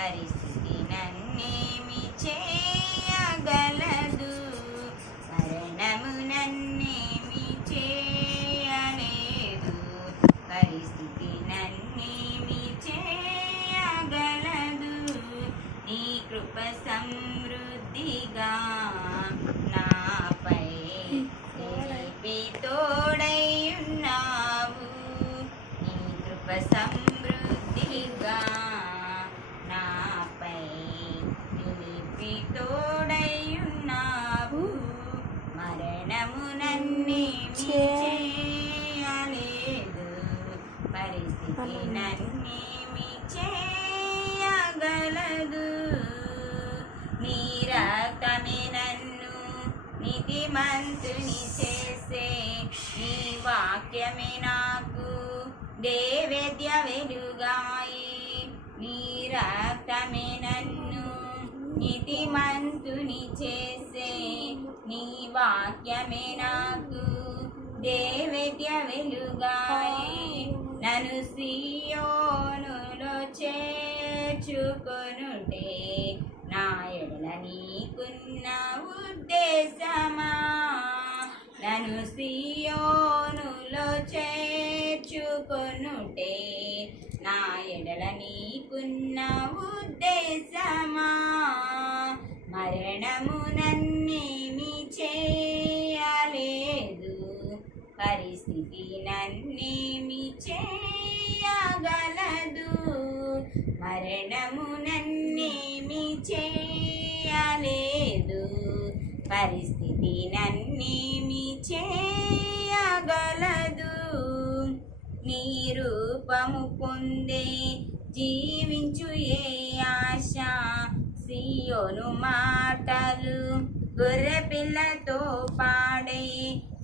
పరిస్థితి నన్నేమి చేయగలదు, మరణము నన్నేమి చేయలేదు. పరిస్థితి నన్నేమి చేయగలదు, నీ కృప సమృద్ధిగా నాపై నిలిపి తోడై ఉన్నావు. నీ కృప సమృద్ధిగా నాపై నిలిపి తోడై ఉన్నావు. మరణము నన్నేమి చేయలేదు, పరిస్థితి నన్నేమి చేయగలదు. నీ రక్తమే నన్ను నీతిమంతుని చేసే, నీ వాక్యమే నాకు నైవేద్య వెలుగాయి. నీ రక్తమే నన్ను నీతిమంతుని చేసే, నీ వాక్యమే నాకు నైవేద్య వెలుగాయి. నన్ను సీయోనులో చేర్చుకొనుటే నా ఎడల నీకున్న ఉద్దేశమా. నన్ను సీయోనులో చేర్చుకొనుటే నా ఎడల నీకున్న ఉద్దేశమా. మరణము నన్నేమి చేయలేదు, పరిస్థితి నన్నేమి చేయగలదు. మరణము నన్నేమి చేయలేదు, పరిస్థితి నన్నేమి చేయగలదు. నీ రూపము పొందే జీవించు ఏ ఆశ, సియోను మాటలు గొర్రె పిల్లతో పాడే.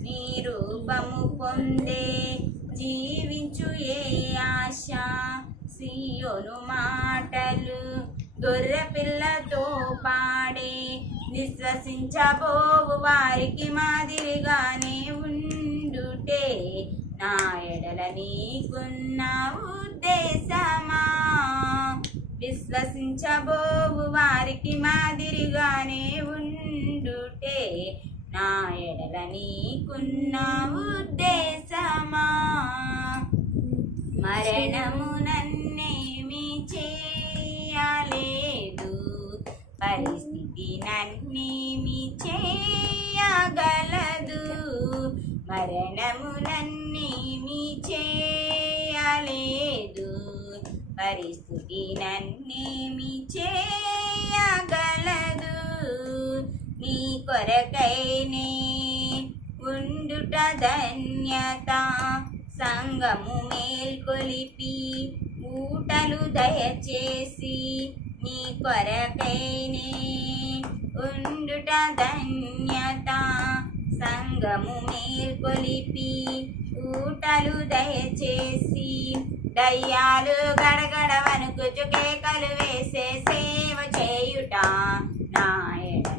నీ రూపము పొందే జీవించు ఏ ఆశ, సియోను మాటలు గొర్రె పిల్లతో పాడే. విశ్వసించబోవు వారికి మాదిరిగానే ఉండుటే నా ఎడల నీకున్న ఉద్దేశమా. విశ్వసించబోవు వారికి మాదిరిగానే ఉండుటే నా ఎడల నీకున్న ఉద్దేశమా. మరణము నన్నేమి చేయలేదు, పరిస్థితి నన్నేమి చేయగలదు. మరణము నన్నేమి చేయలేదు, పరిస్థితి నన్నేమి చేయగలదు. నీ కొరకైనే ఉండుట ధన్యత, సంగము మేల్కొలిపి ఊటలు దయచేసి. నీ కొరకైనే ఉండుట ధన్యత, సంగము మేల్కొలిపి ఊటలు దయచేసి. దయ్యాలు గడగడ వణుకుచు కేకలు వేసే సేవ చేయుట